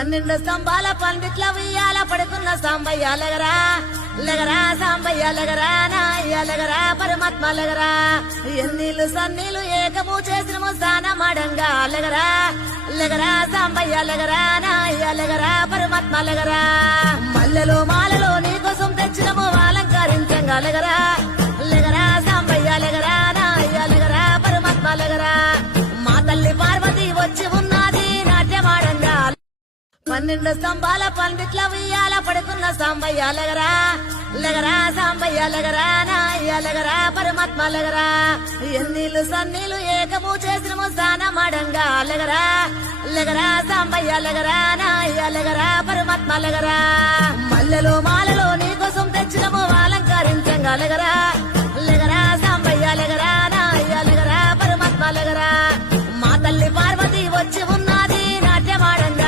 12 స్తంభాల పందిట్ల ఉయ్యాల పడుకున్న సాంబయ్య లెగరా లెగరా సాంబయ్య లెగరా నాయ్య లెగరా పరమాత్మ లెగరా ఎన్నీళ్ళు సన్నీళ్ళు ఏకము చేసిన స్నానమాడంగా లెగరా లెగరా సాంబయ్య లెగరా నాయ్య లెగరా పరమాత్మ లెగరా మల్లెలు మాలలో నీకోసం తెచ్చినము అలంకరించంగా లెగరా లెగరా సాంబయ్య లెగరా నాయ్య లెగరా పరమాత్మ లెగరా మా తల్లి పార్వతి వచ్చి ఉన్నది నాట్యమాడంగా 12 స్తంభాల పందిట్ల ఉయ్యాల పడుకున్న సాంబయ్య లెగరా లెగరా సాంబయ్య లెగరా నాయ్య లెగరా పరమాత్మ లెగరా ఎన్నీళ్ళు సన్నీళ్ళు ఏకము చేసిన స్నానమాడంగా లెగరా లెగరా సాంబయ్య లెగరా నాయ్య లెగరా పరమాత్మ లెగరా మల్లెలు మాలలో నీకోసం తెచ్చినము అలంకరించంగా లెగరా లెగరా సాంబయ్య లెగరా నాయ్య లెగరా పరమాత్మ లెగరా మా తల్లి పార్వతి వచ్చి ఉన్నది